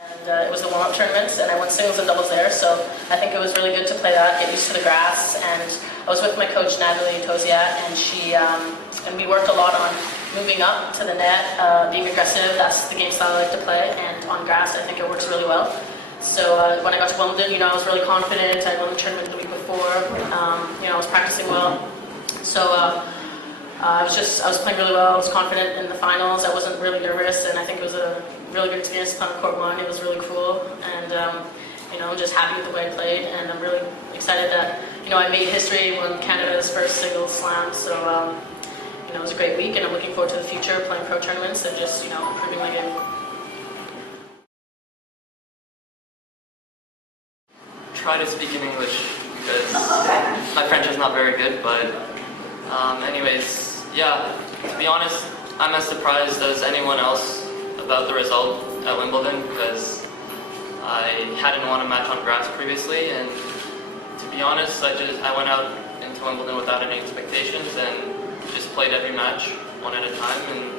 And it was the warm-up tournaments, and I won singles and doubles there, so I think it was really good to play that, get used to the grass. And I was with my coach, Natalie Toziat, and and we worked a lot on moving up to the net, being aggressive. That's the game style I like to play, and on grass, I think it works really well. So when I got to Wimbledon, I was really confident. I won the tournament the week before. I was practicing well. So I was playing really well. I was confident in the finals. I wasn't really nervous, and I think it was a really good experience playing court one. It was really cool, and I'm just happy with the way I played, and I'm really excited that I made history, won Canada's first singles slam. So it was a great week, and I'm looking forward to the future, playing pro tournaments and just improving my game. Try to speak in English because my French is not very good, but anyways, yeah, to be honest, I'm as surprised as anyone else about the result at Wimbledon because I hadn't won a match on grass previously, and to be honest, I went out into Wimbledon without any expectations and just played every match one at a time and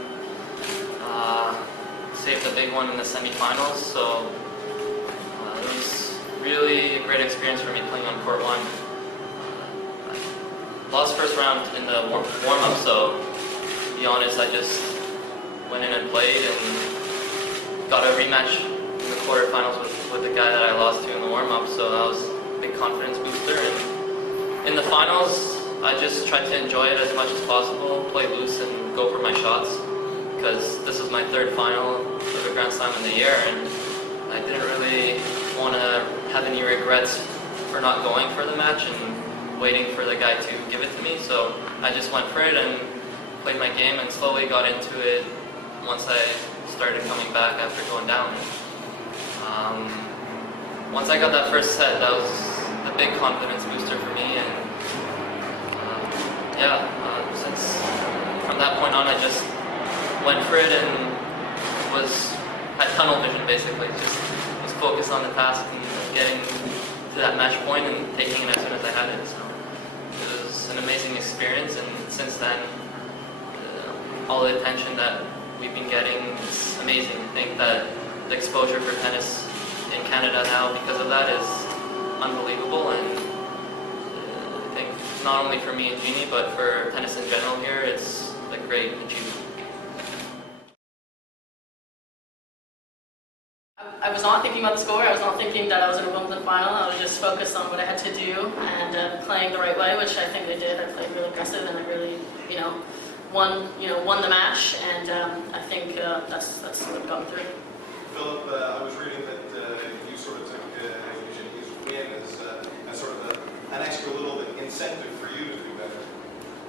saved a big one in the semifinals. So it was really a great experience for me playing on court one. Lost first round in the warm-up, so to be honest, I just went in and played and got a rematch in the quarterfinals with the guy that I lost to in the warm-up, so that was a big confidence booster. And in the finals, I just tried to enjoy it as much as possible, play loose and go for my shots, because this was my third final of a Grand Slam in the year, and I didn't really want to have any regrets for not going for the match and waiting for the guy to give it to me. So I just went for it and played my game and slowly got into it once I started coming back after going down. Once I got that first set, that was a big confidence booster for me, and since from that point on I just went for it and had tunnel vision basically, just was focused on the task and getting to that match point and taking it as soon as I had it. So it was an amazing experience, and since then all the attention that we've been getting is amazing. I think that the exposure for tennis in Canada now because of that is unbelievable, and I think not only for me and Genie, but for tennis in general here, it's a great achievement. I was not thinking about the score. I was not thinking that I was in a Wimbledon final. I was just focused on what I had to do and playing the right way, which I think I did. I played really aggressive, and I really, won the match, and I think that's what got me through. Filip, I was reading that you sort of took Genie's win as sort of an extra little bit incentive for you to do better.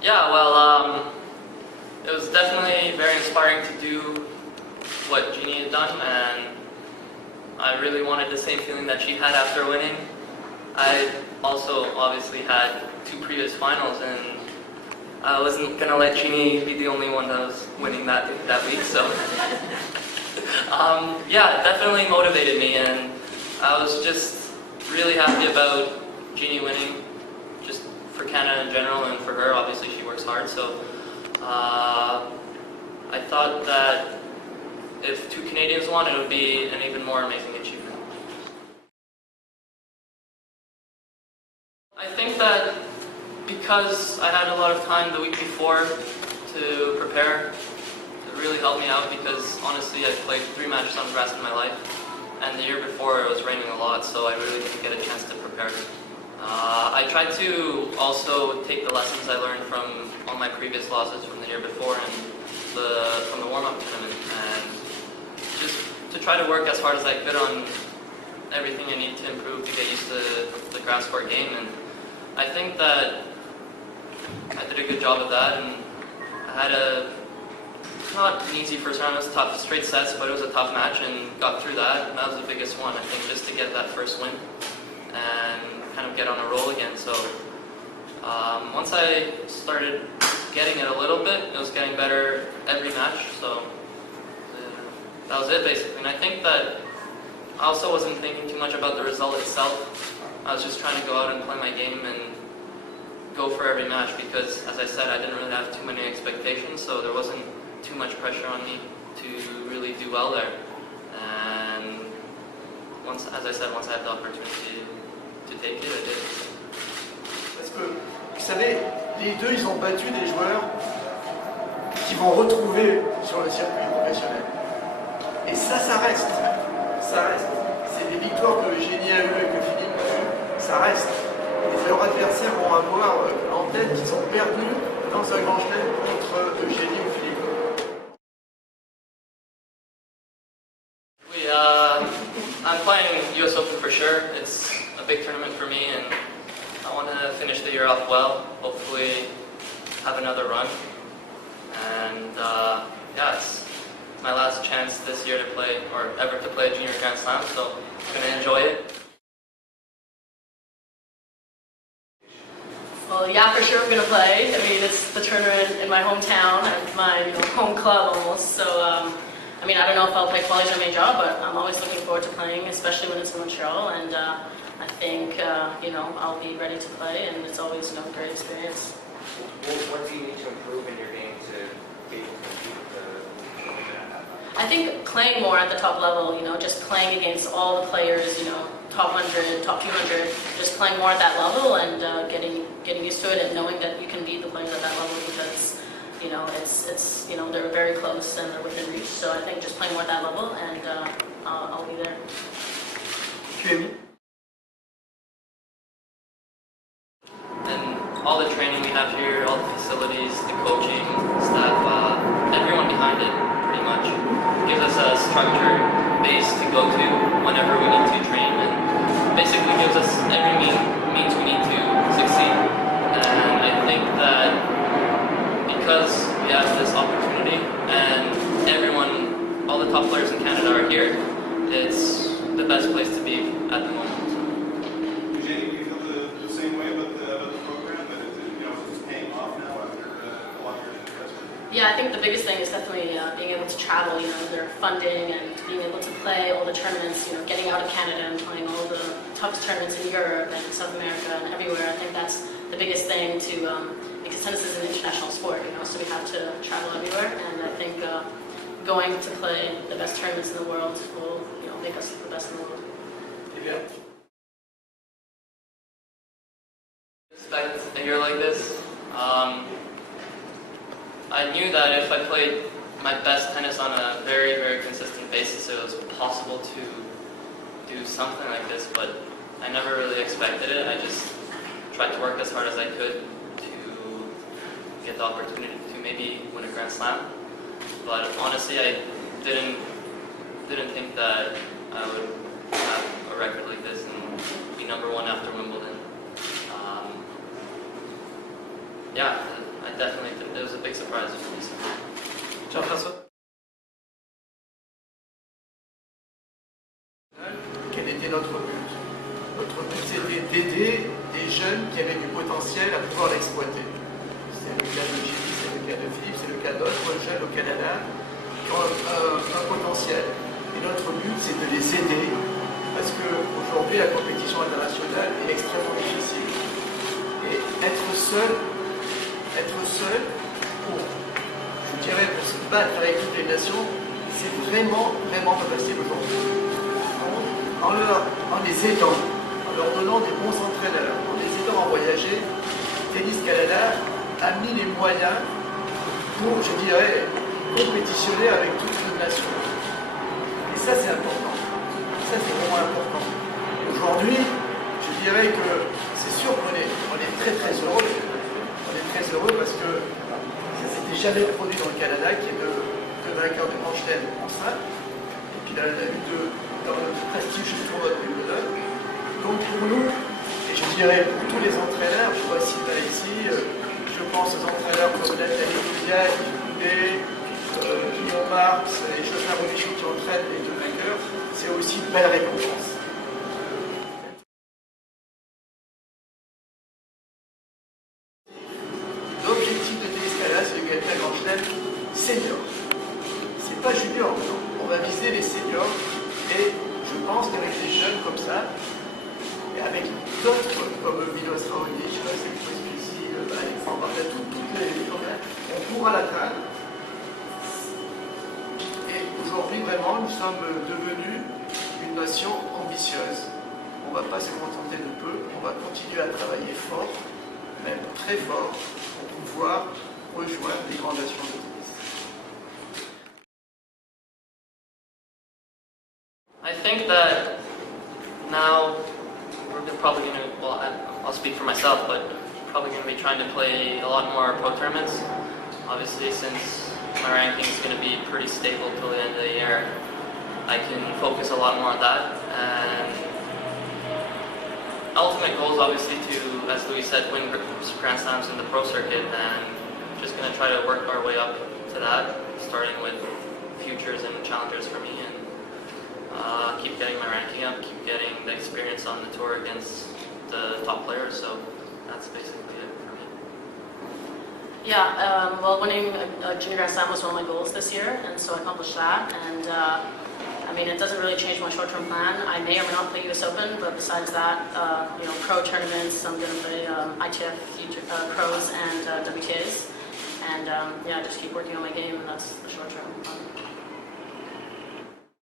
Yeah, well, it was definitely very inspiring to do what Genie had done, and I really wanted the same feeling that she had after winning. I also obviously had 2 previous finals, and I wasn't going to let Genie be the only one that was winning that week, so yeah, it definitely motivated me, and I was just really happy about Genie winning, just for Canada in general, and for her, obviously she works hard, so I thought that if 2 Canadians won, it would be an even more amazing achievement. I think that because I had a lot of time the week before to prepare, it really helped me out, because honestly I played 3 matches on grass in my life, and the year before it was raining a lot, so I really didn't get a chance to prepare. I tried to also take the lessons I learned from all my previous losses from the year before and from the warm-up tournament, and just to try to work as hard as I could on everything I need to improve to get used to the grass court game. And I think that I did a good job of that, and I had not an easy first round. It was tough, straight sets, but it was a tough match, and got through that, and that was the biggest one, I think, just to get that first win and kind of get on a roll again. So once I started getting it a little bit, it was getting better every match, so that was it basically. And I think that I also wasn't thinking too much about the result itself. I was just trying to go out and play my game and go for every match, because as I said, I didn't really have too many expectations, so there wasn't too much pressure on me to really do well there. And once, as I said, once I had the opportunity to take it, I did. Parce que, vous savez, les deux, ils ont battu des joueurs qui vont retrouver sur le circuit professionnel. Et ça reste. Ça reste. C'est des victoires que Genie a eues et que Filip a eues. Ça reste. Et leurs adversaires vont avoir en tête qu'ils ont perdu dans un grand chelem contre Genie ou Filip. I'm playing US Open for sure. It's a big tournament for me, and I want to finish the year off well. Hopefully, have another run. And yeah, it's my last chance this year to play, or ever to play a junior Grand Slam, so I'm gonna enjoy it. Well, yeah, for sure I'm gonna play. I mean, it's the tournament in my hometown and my home club almost. So, I mean, I don't know if I'll play qualies or main draw, but I'm always looking forward to playing, especially when it's in Montreal. And I think I'll be ready to play, and it's always a great experience. What do you need to improve in your game to be able to compete with the I think playing more at the top level, just playing against all the players, top 100, top 200, just playing more at that level and getting used to it and knowing that you can beat the players at that level because, it's they're very close and they're within reach. So I think just playing more at that level and I'll be there. And all the training we have here, all the facilities, the coaching, staff, everyone behind it pretty much gives us a structured base to go to whenever we need to train and basically gives us every means we need to succeed. And I think that because we have this opportunity and everyone, all the top players in Canada are here, it's the best place to be at the moment. Genie, do you feel the same way about the program, that it's paying off now after a lot of years of investment? Yeah, I think the biggest thing is definitely being able to travel, their funding and being able to play all the tournaments, getting out of Canada and playing all the toughest tournaments in Europe and South America and everywhere. I think that's the biggest thing because tennis is an international sport, so we have to travel everywhere. And I think going to play the best tournaments in the world will, make us the best in the world. Yeah. Expect a year like this. I knew that if I played my best tennis on a very, very consistent basis, it was possible to do something like this, but I never really expected it. I just tried to work as hard as I could to get the opportunity to maybe win a Grand Slam. But honestly, I didn't think that I would have a record like this and be number one after Wimbledon. Yeah, I definitely think it was a big surprise for me. Jean-François? Quel était notre but? Notre but, c'était d'aider des jeunes qui avaient du potentiel à pouvoir l'exploiter. C'est le cas de Genie, c'est le cas de Filip, c'est le cas d'autres jeunes au Canada qui ont un potentiel. Et notre but, c'est de les aider parce qu'aujourd'hui, la compétition internationale est extrêmement difficile. Et être seul pour se battre avec toutes les nations, c'est vraiment, vraiment pas facile aujourd'hui. En les aidant, en leur donnant des bons entraîneurs, en les aidant à voyager, Tennis Canada a mis les moyens pour, compétitionner avec toutes les nations. Et ça, c'est important. Ça, c'est vraiment important. Aujourd'hui, je dirais que c'est sûr qu'on est très, très heureux. On est très heureux parce que ça s'était jamais produit dans le Canada, qui est de vainqueur de Grand Chelem en simple. Et puis là, on a eu dans le prestigieux tournoi de Wimbledon. Donc pour nous, et je dirais pour tous les entraîneurs, je vois Sylvain ici, je pense aux entraîneurs comme Nathalie Goudia, Yves Goudet, Guillaume Marx et Jocelyn Robichaud qui entraînent les deux vainqueurs, c'est aussi une belle récompense. L'objectif de Tennis Canada, c'est de gagner un Grand Chelem senior. C'est pas junior, non. On va viser les seniors et je pense qu'avec des jeunes comme ça, et avec d'autres comme Milos Raonic, je sais pas si vous ici, Alexandre, toutes les on pourra l'atteindre. Et aujourd'hui, vraiment, nous sommes devenus une nation ambitieuse. ambitieuse. On ne va pas se contenter de peu, on va continuer à travailler fort, même très fort, pour pouvoir rejoindre les grandes nations de tennis. I think that now we're probably going to, well, I'll speak for myself, but probably going to be trying to play a lot more pro tournaments. Obviously, since my ranking is going to be pretty stable till the end of the year, I can focus a lot more on that. And ultimate goal is obviously to, as Louis said, win Grand Slams in the pro circuit, and just going to try to work our way up to that, starting with futures and challengers for me, and keep getting my ranking up, keep getting the experience on the tour against the top players. So that's basically it for me. Yeah, well, winning a Junior Grand Slam was one of my goals this year, and so I accomplished that. And I mean, it doesn't really change my short-term plan. I may or may not play US Open, but besides that, you know, pro tournaments, I'm going to play ITF pros and WTAs. And yeah, just keep working on my game, and that's the short-term plan.